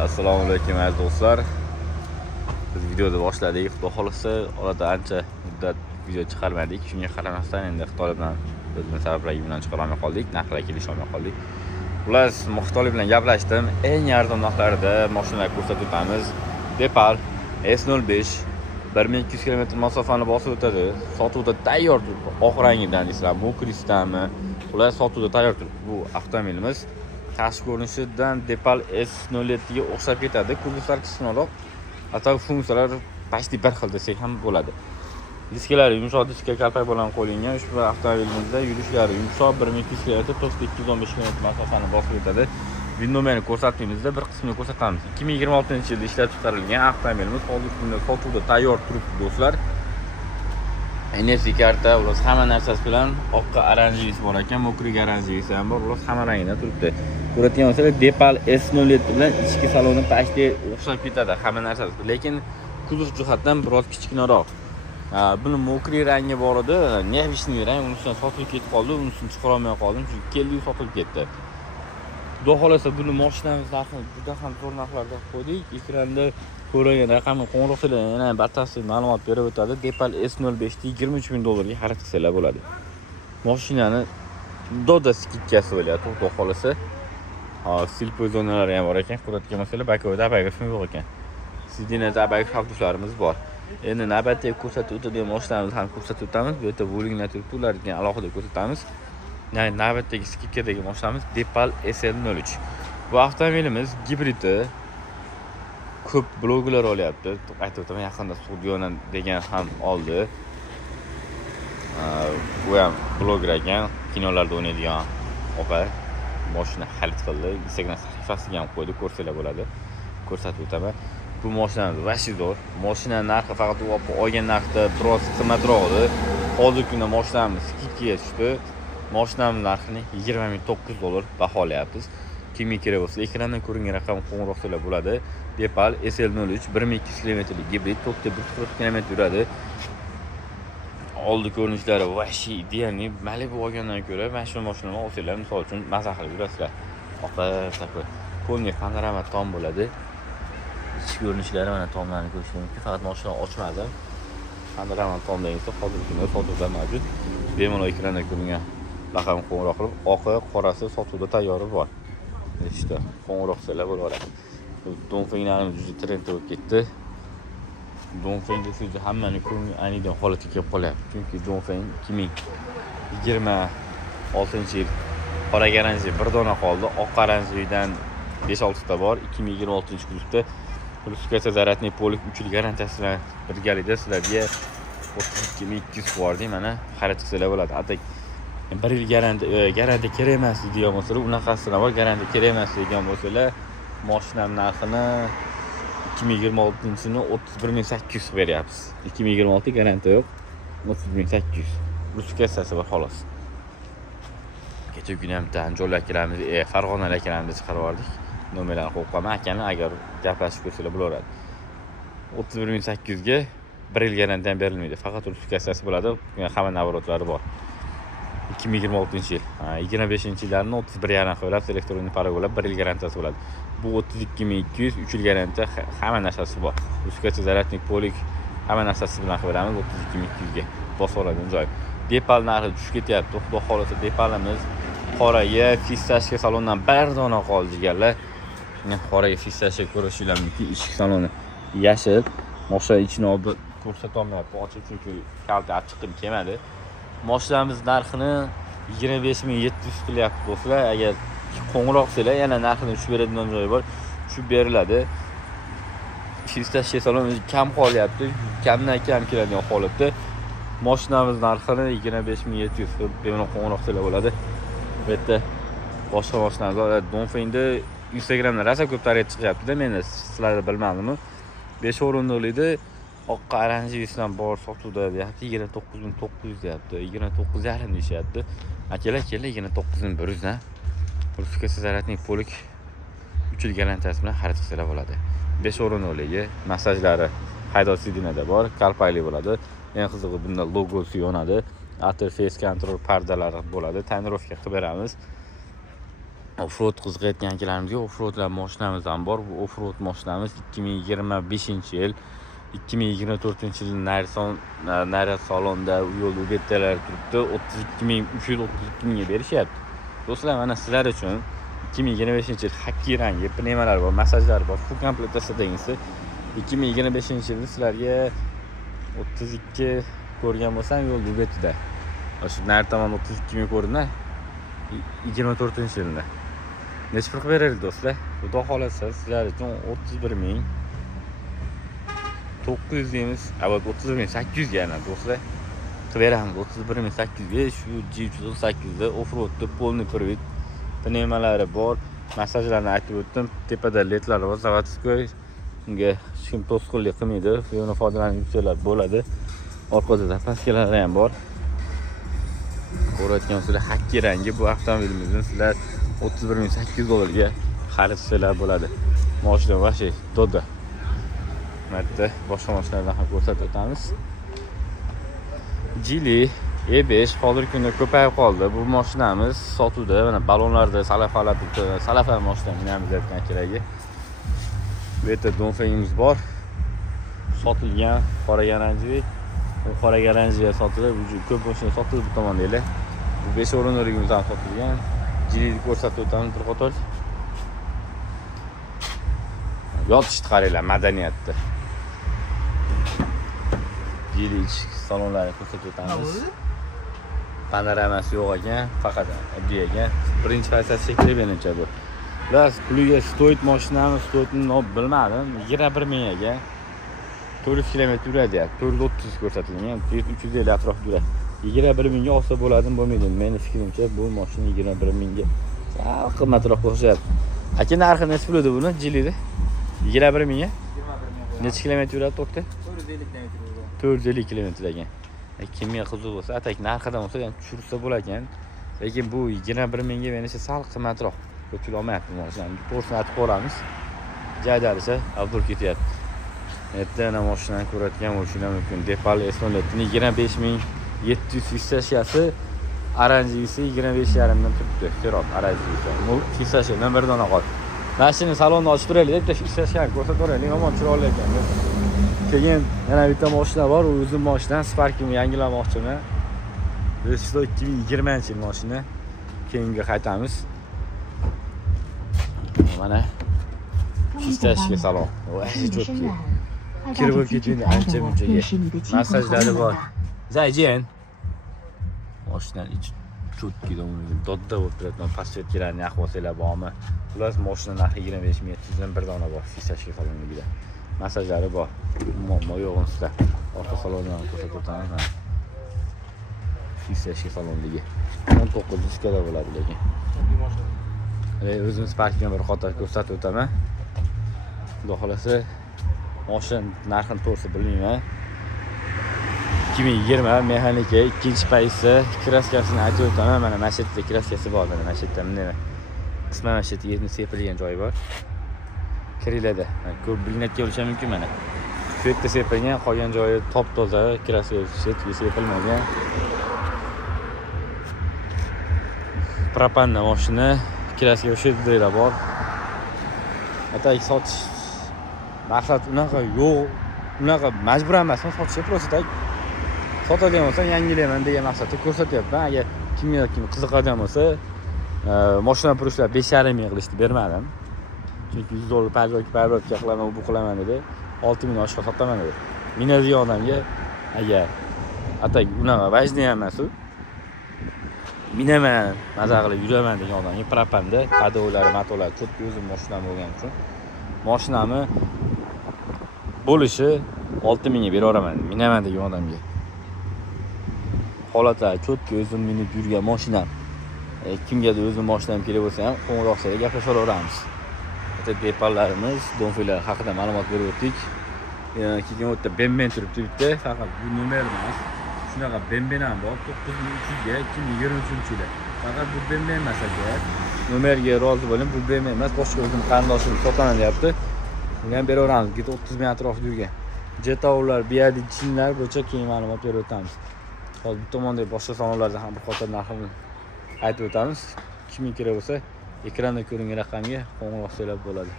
Assalomu alaykum aziz do'stlar. Biz videoni boshladik. Xudo xolisa, orada ancha muddat video chiqarmadik. Shunga qaramasdan endi Xitoy bilan bizning sabablarga bilan chiqara olmay qoldik, narxlarga kelisha olmay qoldik. Xullas, Xitoy bilan gaplashdim. Eng arzon narxlarda mashinalar ko'rsatib o'tamiz. Depal S05 1200 km masofani bosib o'tadi. Sotuvda tayyor turibdi. Oq rangidan deysizlar, mokrisdanmi? Xullas, sotuvda tayyor turibdi. Bu avtomobilimiz tashqi ko'rinishidan Depal S07 ga o'xshab ketadi. Kuzovi kichikroq. Hatto funksiyalar почти bir xil desak ham bo'ladi. Diskalari yumshoq diska kalpak bilan qo'yilgan. Ushbu avtomobilimizda yurishlari yumshoq 1200 km, 215 km masofani bosib o'tadi. Windomerni ko'rsatmaymiz-da, bir qismini ko'rsatamiz. 2026-yilda ishlab chiqarilgan avtomobilimiz hozirgi kunda sotuvda tayyor turibdi do'stlar. NFC karta, ular hamma narsasi bilan oqqa oranjevisi bor ekan, mokriy oranjevisi ham bor, ular hamma rangida turibdi. Ko'radigan bo'lsangiz, Depal S07 bilan ichki saloni почти o'xshab ketadi hamma narsasi, lekin kuzov jihatdan biroz kichikroq. Buni mokriy rangi bor edi, nevishniy rang, unisidan sotilib ketib qoldi, unisini chiqara olmay qoldim, chunki keldi-yu sotilib ketdi. Xudo xolasa buni mashinamiz narxini juda ham zo'r narxlarda qo'ydik. Ekranda ko'rgan raqamni qo'ng'iroq qilib, yana batafsil ma'lumot berib o'tadi. Depal S05 $23,000 ga xarid qilsalar bo'ladi. Mashinani Doda skitkasi bo'lyapti, xudo xolasa. Silpo zonalari ham bor ekan, ko'radigan bo'lsangiz, bakovda abagir yo'q ekan. Sidinada abagir xavfsizlarimiz bor. Endi navbatdagi ko'rsatib o'tadigan mashinamizni ham ko'rsatib o'tamiz. Bu yerda bo'linglar turibdi, ularni alohida ko'rsatamiz. Yani navbatdagi skikadagi mashinamiz Depal SL03. Bu avtomobilimiz gibridi. Ko'p bloglar olyapti. Aytib o'taman, yaqinda Studiona degan ham oldi. Bu ham bloger ekan, kinolarda o'ynaydigan opa mashina xarid qildi. Instagram sahifasiga ham qo'ydi, ko'rsanglar bo'ladi. Ko'rsatib o'taman. Bu mashinamiz vashi zo'r. Mashina narxi faqat u olgan narxda biroz qimmatroq edi. Hozirgi kunda mashinamiz skikkaga tushdi. Mashinamiz narxini $20,900 baholayapmiz. Kimga kerak bo'lsa, ekrandan ko'ringan raqamga qo'ng'iroq qilib bo'ladi. Depal SL03 1200 km gibrid, 140 km yuradi. Oldi ko'rinishlari vashi idealni Malibu olgandan ko'ra mana shu mashinani olsanglar, misol uchun maza qilib yurasizlar. Oqa-taqi qo'lni panorama tom bo'ladi. Ichki ko'rinishlari mana tomlarni ko'rish mumkin. Faqat mashina ochmadim. Panorama tom deganda hozirgi kunda sotuvda mavjud. Bemalol ekrandan ko'ringan raqamga qo'ng'iroq qilib, oqi, qorasi sotuvda tayyori bor. İşte qo'ng'iroq qilsalar bo'laveradi. Donfenglarimiz juda trend bo'lib ketdi. Donfeng desa hammani ko'ngli aynidan holatga kelib qolyapti. Chunki Donfeng 2026-yil qora garanji bir dona qoldi. Oq garanjidan 5-6 ta bor. 2026-kuzda Ruskiya zaratniy polik 3 yil garantiyasi bilan birgalikda sizlarga 32,200 bor deb mana xarid qilsalar bo'ladi. Atak 1 yil garantiya kerak emas degan bo'lsalar, unaqasini bor, garantiya kerak emas degan bo'lsalar, mashinam narxini 2026-yilni 31,800 beryapmiz. 2026 garantiya yo'q, 31,800. Ruskiyasi bor xolos. Kecha kuni ham Andijon akamiz, Farg'ona akamizga chiqarib yubordik. Nomerlarni qo'yib qo'yaman, akani agar gaplashib ko'rsalar bo'laveradi. 31,800 ga 1 yil garantiya berilmaydi. Faqat ruskiyasi bo'ladi, hamma navrotlari bor. 2026-yil. 25-yillarni 31,5 qo'yilib, elektron paragonlar 1 yil garantiyasi bo'ladi. Bu 32,200, 3 yil garantiya, hamma narsasi bor. Ruskiya zaratnik polik hamma narsasi bilan beramiz 32,200 ga. Bosib oladigan joy. Depal narxi tushib ketyapti. Xudo xolasa Depalimiz qoraga fistashka salondan bir dona qoldi deganlar. Qoraga fistashka ko'rishinglar mumkin. Ichki saloni yashil. Mashina ichini olib ko'rsata olmayapti. Ochiq chunki kalta chiqib kelmadi. Mashinamiz narxini 25,700 qilyapti do'stlar. Agar qo'ng'iroq qilsalar, yana narxini tushib beradigan joyi bor. Tushib beriladi. Fistashka saloni kam qolyapti. Kamdan kam keladigan holatda. Mashinamiz narxini 25,700 qilib bemalol qo'ng'iroq qilsalar bo'ladi. Bu yerda boshqa mashinalar bor. Donfengda Instagramda rosa ko'p tarqab chiqyapti-da, men sizlarni bilmadimmi? 5 o'rinliqda oq oranjevisidan bor sotuvda deyapti, 29,900 deyapti, 29,5 deyishyapti. Akalar, 29,100 dan. Ruskiya zaratniy polik 3 yil garantiyasi bilan xarid qilsalar bo'ladi. 5 o'rinliqligi, massajlari haydovchi sidinada bor, kalpakli bo'ladi. Eng qizig'i bunda logosi yonadi. After face control pardalari bo'ladi. Tonirovka qilib beramiz. Offroad qiziqayotgan akalarimiz offroadlar mashinamiz ham bor. Bu offroad mashinamiz 2025-yil 2024-yil Nayrat salonda yo'l ubettalari turibdi. 32.332 mingga berishyapti. Do'stlar, mana sizlar uchun 2025-yil hakki rangi pnevmalar bor, masajlar bor, full komplektatsiyadagisi 2025-yilda sizlarga 32 ko'rgan bo'lsam yo'l ubetida. Shu Nayrat tomon 32 ming ko'rdim-da. 24-yilda. Necha pul qilib beraylik do'stlar? Xudo xolasa sizlar uchun 31 900 31 800 ga yana do'stlar. Qilib beramiz 31 800 ga shu G318 da offroadda polni привод pnevmalari bor. Masajlarni aytib o'tdim. Tepada ledlar bor, zavodskoy. Unga hech kim to'sqinlik qilmaydi. Yo'lni foydalanuvchilar bo'ladi. Orqada zapaskalar ham bor. Ko'rayotgan sizlar hakki rangi bu avtomobilimizni sizlar 31 800 ga xarid qilsalar bo'ladi. Mashina vashi to'da. Marta boshqa mashinalardan ham ko'rsatib o'tamiz. Geely E5 hozirgi kunda ko'payib qoldi. Bu mashinamiz sotuvda, mana balonlarda salafa mashina minamiz aytgan kerakli. Bu yerda Donfeyimiz bor. Sotilgan qora garanji. Bu qora garanjiga sotilib, ko'p mashina sotildi bu tomondaglar. Bu 5 o'rinligimiz ham sotilgan. Geely'ni ko'rsatib o'tamiz bir qator. Yotishni qaranglar, madaniyatda. Geely salonlarini ko'rsatib o'tamiz. Panoramasi yo'q ekan, faqat oddiy ekan. Birinchi faysal shekli menimcha bu. Plus puliga stoyt mashinami, stoytni bilmadim, 21 mingga 400 km yuradi, 430 ko'rsatilgan, 350 atrofida yuradi. 21 mingga olsa bo'ladimi, bo'lmaydimi? Meni fikrimcha bu mashina 21 mingga sal qimmatroq o'xshayapti. Aka narxi necha pul edi buni Geely'da? 21 mingga? 21 ming. Necha kilometr yuradi to'qda? 450 km yuradi. 450 kilometr ekan. Kimga qiziq bo'lsa, atak narxidan bo'lsa ham tushirsa bo'lar ekan. Lekin bu 21 mingga menimcha sal qimmatroq. Ko'chib olmayapti mashinani. To'g'risini aytib qo'yamiz. Jaydalisa avdor ketyapti. Erta ana mashinani ko'radigan bo'lishinglar mumkin. Depal S09'ni 25700 fissashiyasi, oranjisi 25,5 dan turibdi. Ferot oranjisi. Bu fissashi номер dona qoldi. Mashina salonni ochib turaylik, bitta fissashiyani ko'rsatib o'raylik. Yomon chiroyli ekan. Keyin yana bitta mashina bor, u o'zim mashina, Spark'imni yangilamoqchiman. Bu 2020-yil mashina. Keyinga qaytamiz. Mana fissashga salon. Voy, cho'tki. Kirib ketdi, ancha munchaga. Masajlari bor. Zayjen. Mashina ichi cho'tki dodda bo'lib turadi. Pasvetkalarni ahvolsizlar bormi? Plus mashina narxi 25700 dan bir dona bor fissashga salonligida. Masajlari bor. Muammo yo'q unda. Orqa salonni ham ko'rsatib o'tamiz. Fissashga salonligi 1900 ga bo'ladi lekin. O'zim Spark'ni bir qator ko'rsatib o'taman. Xudo xolasa mashina narxini to'g'risi bilmayman. 2020 mexanika ikkinchi paysi kraskasini aytib o'taman. Mana mashetda kraskasi bor, mana mashetda bunday qisman mashet yerni sepilgan joyi bor. Kiriladi. Ko'p bilinadigan bo'lishi mumkin mana. Shu yerda sepilgan, qolgan joyi top-toza, kraska sepilmagan. Propanna mashina, kraska o'sha yerda bor. Atak sotish maqsad unaqa yo'q, unaqa majbur emasman sotishga, просто sotadigan bo'lsa yangilayman degan maqsadda ko'rsatyapman. Agar kimga qiziqadigan bo'lsa, mashina purishlab 5,5 ming qilishni bermadim. Chunki $100 parvoyga qilaman, bu qilaman dedi. 6 ming oshga sotaman dedi. Minadigan odamga agar atak unaqa vajni emas u. Minaman, maza qilib yuraman degan odamga propanda padoylari, matolari cho'tki o'zim mashinam bo'lgani uchun mashinamni bo'lishi 6 mingga beraveraman. Minaman degan odamga. Holatlar cho'tki o'zim minib yurgan mashinam. Kimgadir o'zim mashinam kerak bo'lsa ham qo'ng'iroqchaga gaplashib olaveramiz. Depallarimiz, donfeylar haqida ma'lumot berib o'tdik. Keyin o'tda benben turibdi bitta, faqat bu nomer emas. Shunaqa benben ham bor, 9300 ga 2023-yilda. Faqat bu benben emas aka. Nomerga rozi bo'ling, bu benben emas, boshqa o'zim qarindoshim sotaman deyapti. Bunga ham beraveramiz, git 30 ming atrofida yurgan. Jetavlar, biadi chinlar bo'yicha keyin ma'lumot berib o'tamiz. Hozir bu tomonda boshqa salonlarda ham bir qator narxini aytib o'tamiz. Kimga kerak bo'lsa ekranda ko'ringan raqamga qo'ng'iroq so'rab bo'ladi.